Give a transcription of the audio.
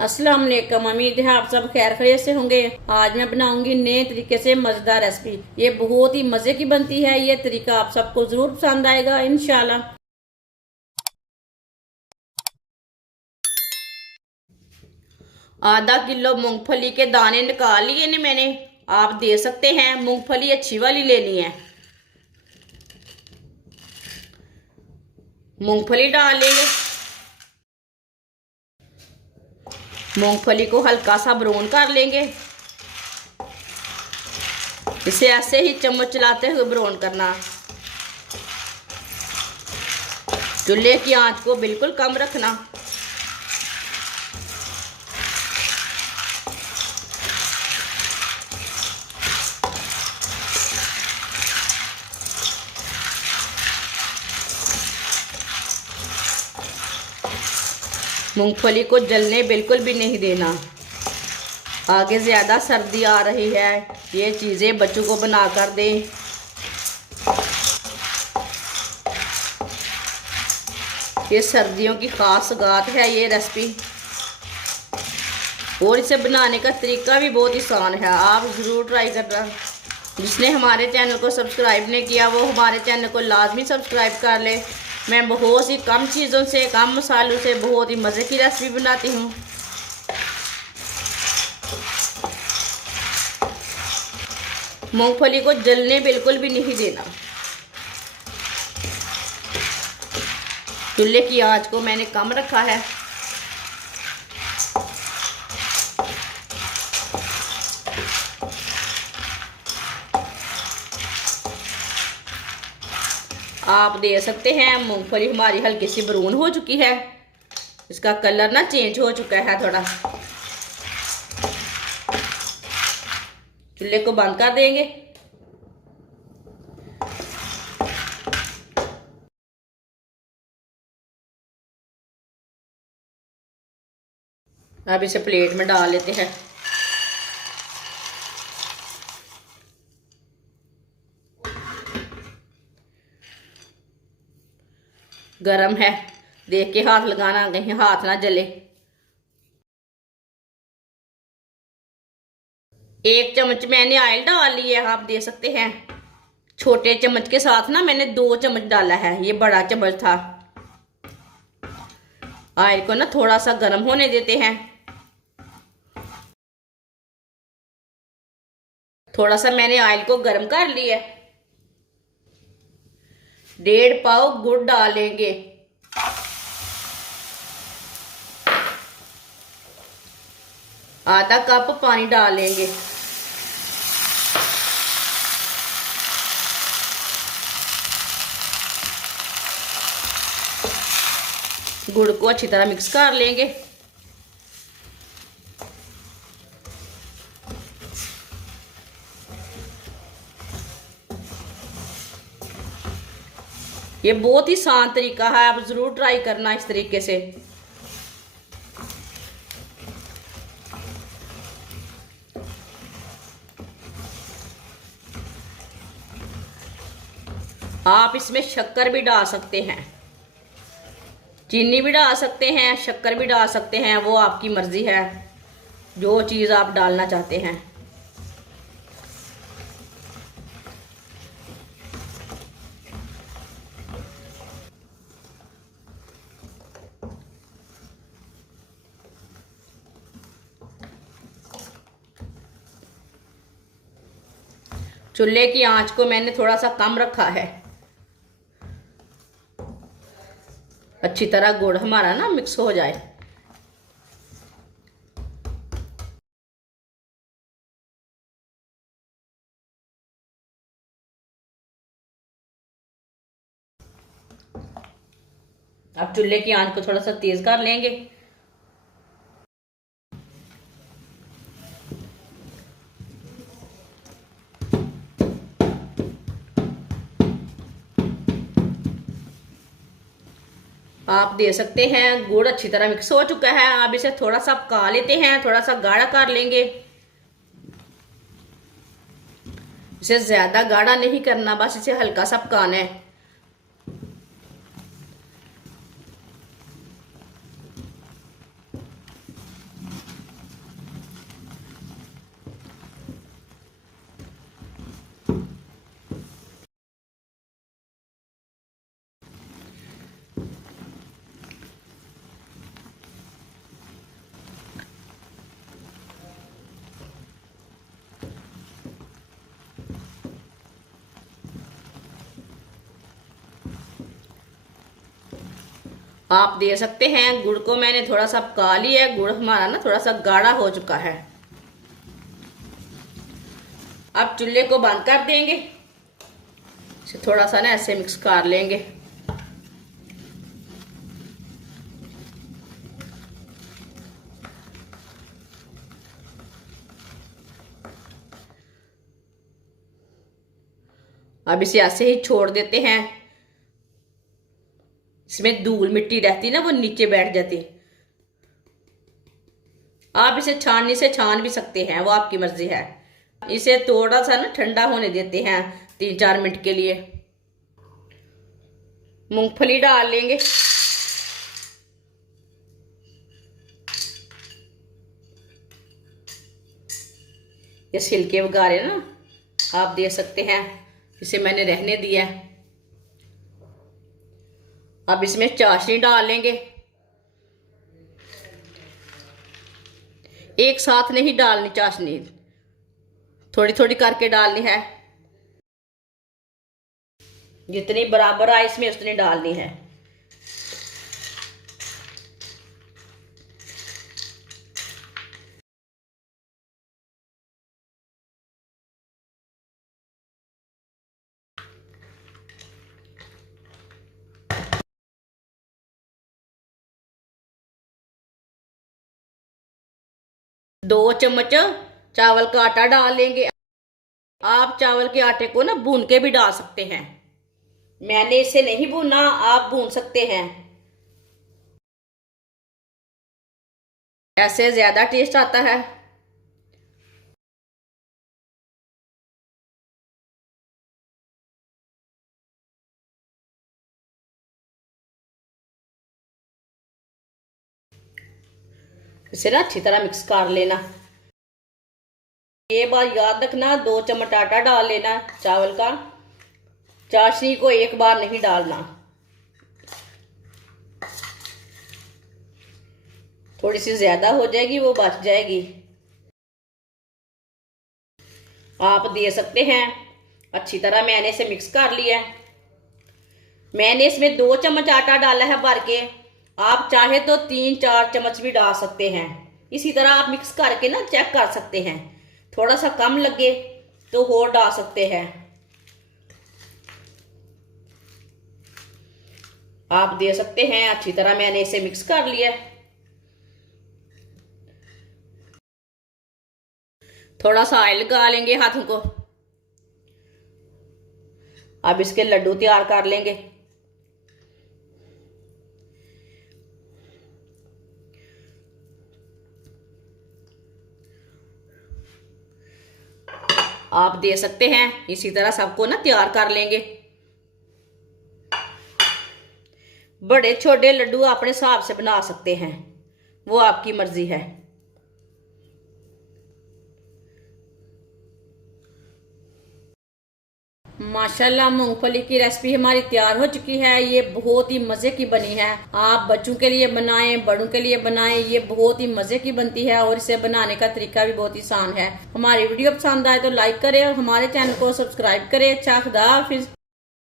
अस्सलाम वालेकुम। उम्मीद है आप सब खैर खैरियत से होंगे। आज मैं बनाऊंगी नए तरीके से मजेदार रेसिपी। ये बहुत ही मजे की बनती है। ये तरीका आप सबको जरूर पसंद आएगा इंशाल्लाह। आधा किलो मूंगफली के दाने निकाल लिए ने मैंने। आप दे सकते हैं, मूंगफली अच्छी वाली लेनी है। मूंगफली डाल लेंगे। मूंगफली को हल्का सा ब्राउन कर लेंगे। इसे ऐसे ही चम्मच चलाते हुए ब्राउन करना। चूल्हे की आंच को बिल्कुल कम रखना। मूंगफली को जलने बिल्कुल भी नहीं देना। आगे ज़्यादा सर्दी आ रही है, ये चीज़ें बच्चों को बना कर दें। ये सर्दियों की खास सौगात है ये रेसिपी, और इसे बनाने का तरीका भी बहुत आसान है। आप ज़रूर ट्राई करना। जिसने हमारे चैनल को सब्सक्राइब नहीं किया वो हमारे चैनल को लाजमी सब्सक्राइब कर ले। मैं बहुत सी कम चीज़ों से, कम मसालों से बहुत ही मज़े की रेसिपी बनाती हूँ। मूंगफली को जलने बिल्कुल भी नहीं देना। चूल्हे की आंच को मैंने कम रखा है। आप दे सकते हैं, मूंगफली हमारी हल्की सी ब्राउन हो चुकी है। इसका कलर ना चेंज हो चुका है थोड़ा। चूल्हे को बंद कर देंगे। अब इसे प्लेट में डाल लेते हैं। गरम है, देख के हाथ लगाना, कहीं हाथ ना जले। 1 चम्मच मैंने ऑयल डाल लिया है, आप दे सकते हैं। छोटे चम्मच के साथ ना मैंने 2 चम्मच डाला है, ये बड़ा चम्मच था। ऑयल को ना थोड़ा सा गर्म होने देते हैं। थोड़ा सा मैंने ऑयल को गर्म कर लिया। 1.5 पाव गुड़ डालेंगे। आधा कप पानी डालेंगे। गुड़ को अच्छी तरह मिक्स कर लेंगे। ये बहुत ही आसान तरीका है, आप जरूर ट्राई करना इस तरीके से। आप इसमें शक्कर भी डाल सकते हैं, चीनी भी डाल सकते हैं, शक्कर भी डाल सकते हैं, वो आपकी मर्जी है, जो चीज़ आप डालना चाहते हैं। चूल्हे की आंच को मैंने थोड़ा सा कम रखा है। अच्छी तरह गुड़ हमारा ना मिक्स हो जाए। अब चूल्हे की आंच को थोड़ा सा तेज कर लेंगे। आप दे सकते हैं। गुड़ अच्छी तरह मिक्स हो चुका है। अब इसे थोड़ा सा पका लेते हैं, थोड़ा सा गाढ़ा कर लेंगे। इसे ज्यादा गाढ़ा नहीं करना, बस इसे हल्का सा पकाना है। आप दे सकते हैं। गुड़ को मैंने थोड़ा सा पका लिया है, गुड़ हमारा ना थोड़ा सा गाढ़ा हो चुका है। अब चूल्हे को बंद कर देंगे, इसे थोड़ा सा ना ऐसे मिक्स कर लेंगे। अब इसे ऐसे ही छोड़ देते हैं। इसमें धूल मिट्टी रहती ना, वो नीचे बैठ जाती। आप इसे छाननी से छान भी सकते हैं, वो आपकी मर्जी है। इसे थोड़ा सा ना ठंडा होने देते हैं 3-4 मिनट के लिए। मूंगफली डाल लेंगे। ये छिलके वगैरह ना आप दे सकते हैं, इसे मैंने रहने दिया। अब इसमें चाशनी डाल लेंगे। एक साथ नहीं डालनी चाशनी, थोड़ी थोड़ी करके डालनी है। जितनी बराबर आए इसमें उतनी डालनी है। दो चम्मच चावल का आटा डाल लेंगे। आप चावल के आटे को ना भून के भी डाल सकते हैं, मैंने इसे नहीं भूना, आप भून सकते हैं। ऐसे ज्यादा टेस्ट आता है। इसे ना अच्छी तरह मिक्स कर लेना। ये बात याद रखना, 2 चम्मच आटा डाल लेना चावल का। चाशनी को एक बार नहीं डालना, थोड़ी सी ज्यादा हो जाएगी, वो बच जाएगी। आप दे सकते हैं। अच्छी तरह मैंने इसे मिक्स कर लिया है। मैंने इसमें 2 चम्मच आटा डाला है भर के, आप चाहे तो 3-4 चम्मच भी डाल सकते हैं। इसी तरह आप मिक्स करके ना चेक कर सकते हैं, थोड़ा सा कम लगे तो और डाल सकते हैं। आप दे सकते हैं। अच्छी तरह मैंने इसे मिक्स कर लिया। थोड़ा सा ऑयल लगा लेंगे हाथों को। अब इसके लड्डू तैयार कर लेंगे। आप दे सकते हैं। इसी तरह सबको ना तैयार कर लेंगे। बड़े छोटे लड्डू अपने हिसाब से बना सकते हैं, वो आपकी मर्जी है। माशाल्लाह मूंगफली की रेसिपी हमारी तैयार हो चुकी है। ये बहुत ही मजे की बनी है। आप बच्चों के लिए बनाएं, बड़ों के लिए बनाएं, ये बहुत ही मजे की बनती है और इसे बनाने का तरीका भी बहुत ही आसान है। हमारी वीडियो पसंद आए तो लाइक करें और हमारे चैनल को सब्सक्राइब करें। अच्छा, खुदा हाफिज।